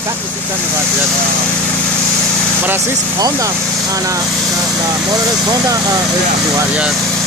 exactly 675, yes. But as is Honda, and the model is Honda, is Yeah. igual, yes.